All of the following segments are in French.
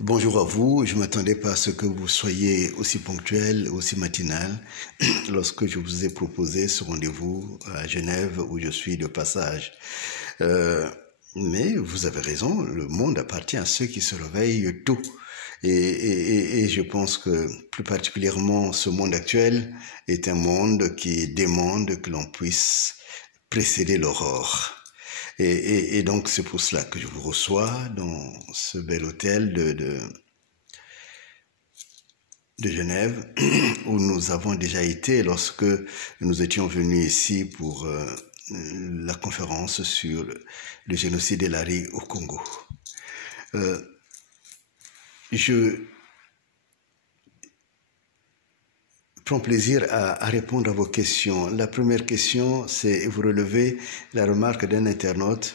Bonjour à vous, je ne m'attendais pas à ce que vous soyez aussi ponctuel, aussi matinal, lorsque je vous ai proposé ce rendez-vous à Genève où je suis de passage. Euh, mais vous avez raison, le monde appartient à ceux qui se réveillent tôt. Et je pense que plus particulièrement ce monde actuel est un monde qui demande que l'on puisse précéder l'aurore. Et donc c'est pour cela que je vous reçois dans ce bel hôtel de Genève où nous avons déjà été lorsque nous étions venus ici pour la conférence sur le génocide et l'Ari au Congo. Je prends plaisir à répondre à vos questions. La première question, c'est vous relevez la remarque d'un internaute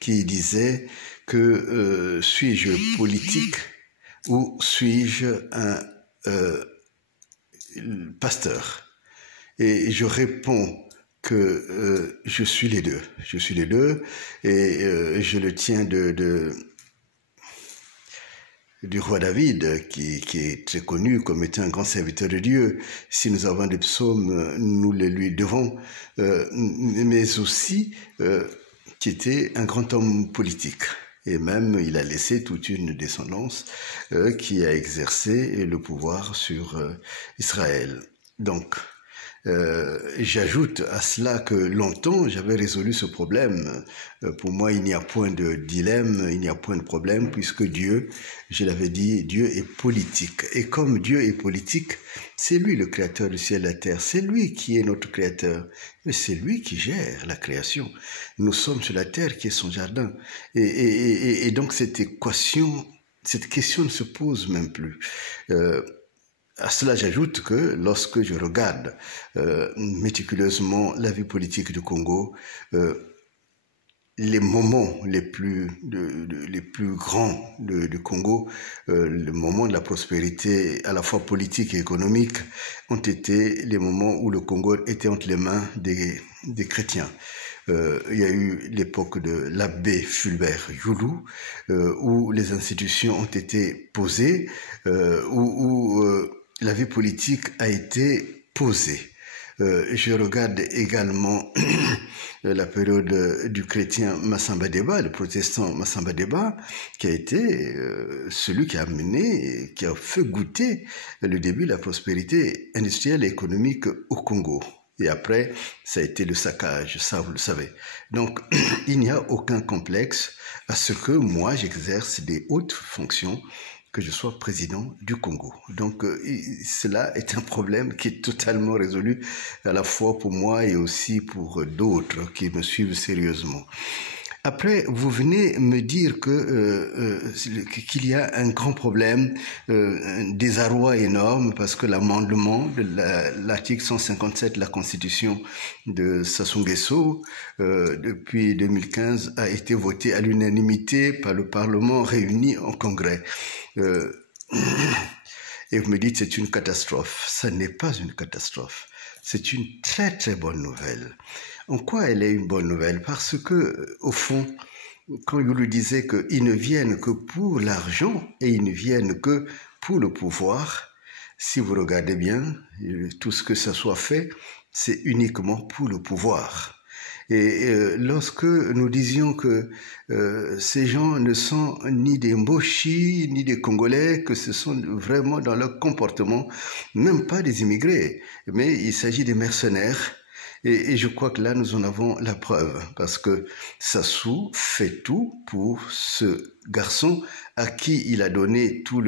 qui disait que suis-je politique ou suis-je un pasteur? Et je réponds que je suis les deux. Je suis les deux et je le tiens du roi David, qui est très connu comme étant un grand serviteur de Dieu. Si nous avons des psaumes, nous les lui devons, mais aussi qui était un grand homme politique. Et même, il a laissé toute une descendance qui a exercé le pouvoir sur Israël. Donc, j'ajoute à cela que longtemps j'avais résolu ce problème. Pour moi, il n'y a point de dilemme, il n'y a point de problème, puisque Dieu, je l'avais dit, Dieu est politique. Et comme Dieu est politique, c'est lui le créateur du ciel et de la terre, c'est lui qui est notre créateur, mais c'est lui qui gère la création. Nous sommes sur la terre qui est son jardin. Et donc cette question ne se pose même plus. À cela, j'ajoute que lorsque je regarde méticuleusement la vie politique du Congo, les moments les plus grands du Congo, le moment de la prospérité à la fois politique et économique, ont été les moments où le Congo était entre les mains des chrétiens. Il y a eu l'époque de l'abbé Fulbert Youlou, où les institutions ont été posées, où la vie politique a été posée. Je regarde également la période du chrétien Massamba Deba, le protestant Massamba Deba, qui a été celui qui a mené, qui a fait goûter le début de la prospérité industrielle et économique au Congo. Et après, ça a été le saccage, ça vous le savez. Donc, il n'y a aucun complexe à ce que moi j'exerce des hautes fonctions, que je sois président du Congo. Donc, cela est un problème qui est totalement résolu, à la fois pour moi et aussi pour d'autres qui me suivent sérieusement. Après, vous venez me dire qu'il y a un grand problème, un désarroi énorme, parce que l'amendement de l'article 157 de la Constitution de Sassou Nguesso, depuis 2015, a été voté à l'unanimité par le Parlement réuni en Congrès. Et vous me dites c'est une catastrophe. Ce n'est pas une catastrophe. C'est une très très bonne nouvelle. En quoi elle est une bonne nouvelle? Parce que, au fond, quand il lui disait qu'ils ne viennent que pour l'argent et ils ne viennent que pour le pouvoir, si vous regardez bien, tout ce que ça soit fait, c'est uniquement pour le pouvoir. Et lorsque nous disions que ces gens ne sont ni des Mboshi, ni des Congolais, que ce sont vraiment dans leur comportement, même pas des immigrés, mais il s'agit des mercenaires. Et je crois que là, nous en avons la preuve, parce que Sassou fait tout pour ce garçon à qui il a donné tout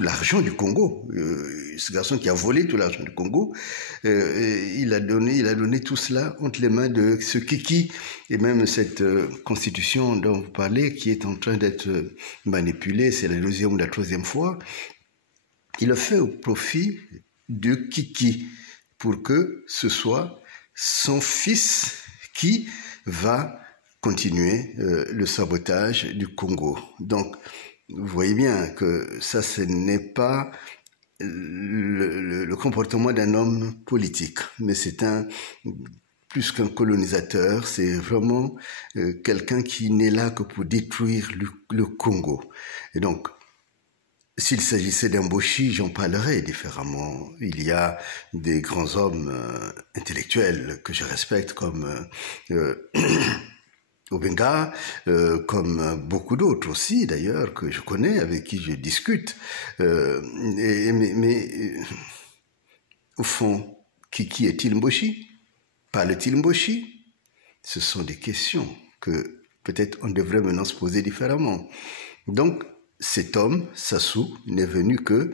l'argent du Congo, ce garçon qui a volé tout l'argent du Congo, il a donné tout cela entre les mains de ce Kiki, et même cette constitution dont vous parlez, qui est en train d'être manipulée, c'est la deuxième ou la troisième fois, il a fait au profit de Kiki, pour que ce soit son fils qui va continuer le sabotage du Congo. Donc, vous voyez bien que ça, ce n'est pas le comportement d'un homme politique, mais c'est un plus qu'un colonisateur, c'est vraiment quelqu'un qui n'est là que pour détruire le Congo. Et donc, s'il s'agissait d'Amboshi, j'en parlerai différemment. Il y a des grands hommes intellectuels que je respecte comme Obenga, comme beaucoup d'autres aussi d'ailleurs que je connais, avec qui je discute. Mais au fond, qui est-il Mboshi? Parle-t-il Mboshi? Ce sont des questions que peut-être on devrait maintenant se poser différemment. Donc, cet homme, Sassou, n'est venu que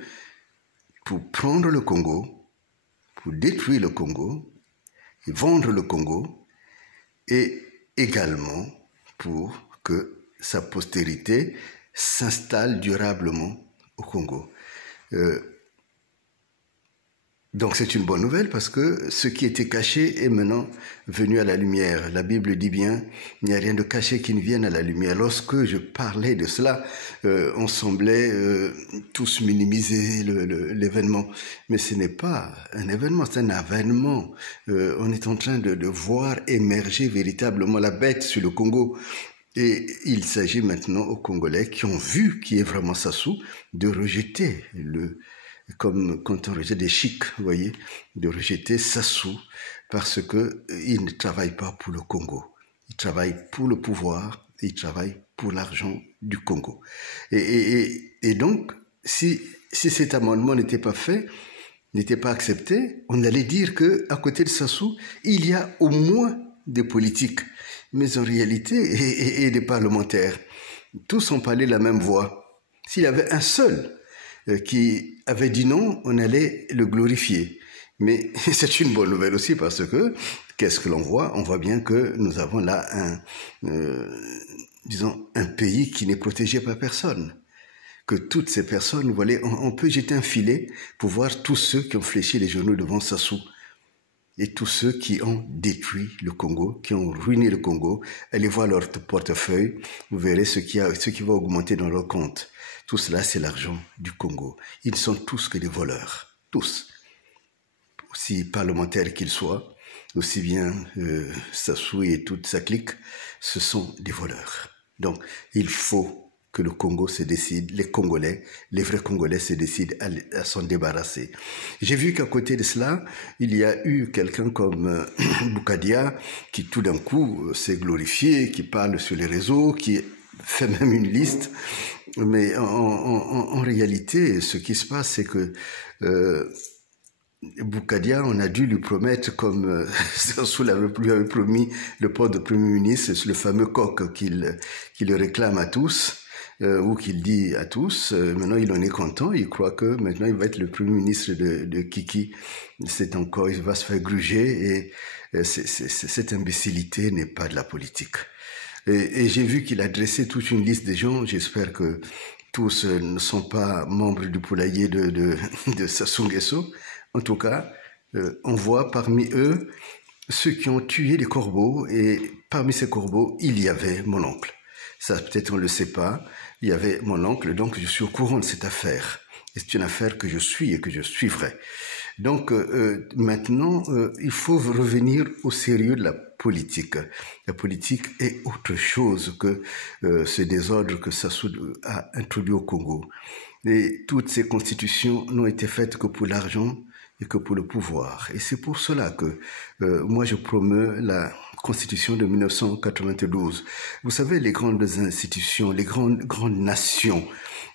pour prendre le Congo, pour détruire le Congo, et vendre le Congo, et également pour que sa postérité s'installe durablement au Congo. Donc c'est une bonne nouvelle parce que ce qui était caché est maintenant venu à la lumière. La Bible dit bien, il n'y a rien de caché qui ne vienne à la lumière. Lorsque je parlais de cela, on semblait tous minimiser l'événement. Mais ce n'est pas un événement, c'est un avènement. On est en train de voir émerger véritablement la bête sur le Congo. Et il s'agit maintenant aux Congolais qui ont vu qui est vraiment Sassou de rejeter comme quand on rejette des chics, vous voyez, de rejeter Sassou parce que il ne travaille pas pour le Congo. Il travaille pour le pouvoir, il travaille pour l'argent du Congo. Et donc, si cet amendement n'était pas fait, n'était pas accepté, on allait dire que à côté de Sassou, il y a au moins des politiques, mais en réalité, et des parlementaires. Tous ont parlé la même voix. S'il y avait un seul qui avait dit non, on allait le glorifier. Mais c'est une bonne nouvelle aussi parce que, qu'est-ce que l'on voit? On voit bien que nous avons là un pays qui n'est protégé par personne. Que toutes ces personnes, vous voyez, on peut jeter un filet pour voir tous ceux qui ont fléchi les genoux devant Sassou et tous ceux qui ont détruit le Congo, qui ont ruiné le Congo. Allez voir leur portefeuille, vous verrez ce qui va augmenter dans leur compte. Tout cela, c'est l'argent du Congo. Ils ne sont tous que des voleurs. Tous. Aussi parlementaires qu'ils soient, aussi bien Sassou et toute sa clique, ce sont des voleurs. Donc, il faut que le Congo se décide, les Congolais, les vrais Congolais se décident à s'en débarrasser. J'ai vu qu'à côté de cela, il y a eu quelqu'un comme Boukadia qui tout d'un coup s'est glorifié, qui parle sur les réseaux, qui fait même une liste. Mais en réalité, ce qui se passe, c'est que Boukadia, on a dû lui promettre, comme Sassou lui avait promis le poste de Premier ministre, c'est le fameux coq qu'il réclame à tous, ou qu'il dit à tous. Maintenant, il en est content, il croit que maintenant il va être le Premier ministre de Kiki. C'est encore, il va se faire gruger, et cette imbécilité n'est pas de la politique. Et j'ai vu qu'il a dressé toute une liste de gens. J'espère que tous ne sont pas membres du poulailler de Sassou Nguesso. En tout cas, on voit parmi eux ceux qui ont tué des corbeaux. Et parmi ces corbeaux, il y avait mon oncle. Ça, peut-être on ne le sait pas. Il y avait mon oncle, donc je suis au courant de cette affaire. Et c'est une affaire que je suis et que je suivrai. Donc maintenant, il faut revenir au sérieux de la politique. La politique est autre chose que ce désordre que Sassou a introduit au Congo. Et toutes ces constitutions n'ont été faites que pour l'argent et que pour le pouvoir. Et c'est pour cela que moi je promeus la Constitution de 1992. Vous savez, les grandes institutions, les grandes nations,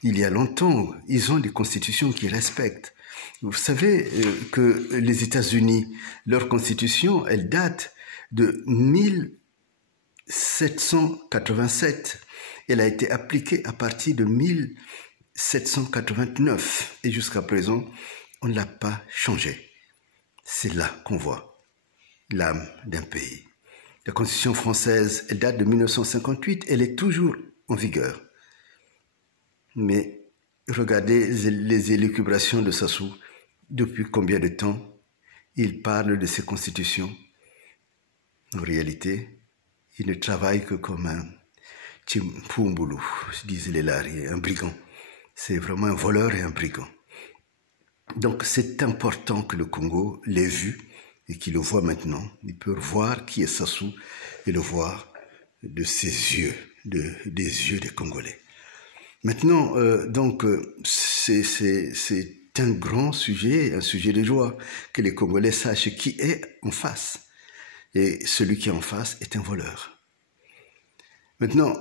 il y a longtemps, ils ont des constitutions qui respectent. Vous savez que les États-Unis, leur constitution, elle date de 1787. Elle a été appliquée à partir de 1789. Et jusqu'à présent, on ne l'a pas changée. C'est là qu'on voit l'âme d'un pays. La Constitution française, elle date de 1958. Elle est toujours en vigueur. Mais regardez les élucubrations de Sassou. Depuis combien de temps il parle de ces constitutions? En réalité, il ne travaille que comme un Tchimpoumboulou, disent les Lari, un brigand. C'est vraiment un voleur et un brigand. Donc c'est important que le Congo l'ait vu et qui le voit maintenant, il peut voir qui est Sassou et le voir de ses yeux, des yeux des Congolais. Maintenant, c'est un grand sujet, un sujet de joie, que les Congolais sachent qui est en face. Et celui qui est en face est un voleur. Maintenant,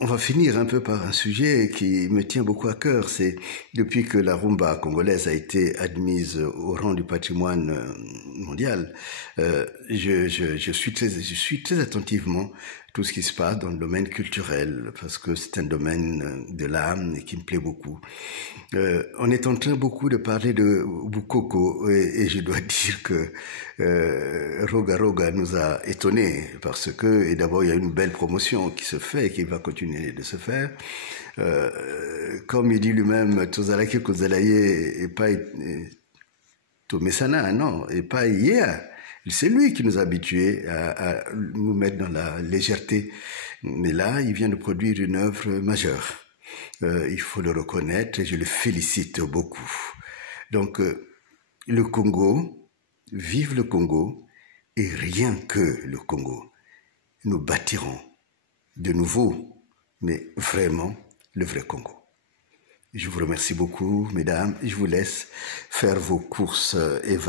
on va finir un peu par un sujet qui me tient beaucoup à cœur. C'est depuis que la rumba congolaise a été admise au rang du patrimoine mondial, je suis très attentivement tout ce qui se passe dans le domaine culturel, parce que c'est un domaine de l'âme et qui me plaît beaucoup. On est en train beaucoup de parler de Bukoko et je dois dire que Roga Roga nous a étonnés parce que, et d'abord il y a une belle promotion qui se fait et qui va continuer de se faire. Comme il dit lui-même, Tozalaki Kozalaye et pas Tomesana, non, et pas hier. C'est lui qui nous a habitués à nous mettre dans la légèreté. Mais là, il vient de produire une œuvre majeure. Il faut le reconnaître et je le félicite beaucoup. Donc, le Congo, vive le Congo, et rien que le Congo. Nous bâtirons de nouveau, mais vraiment, le vrai Congo. Je vous remercie beaucoup, mesdames, et je vous laisse faire vos courses et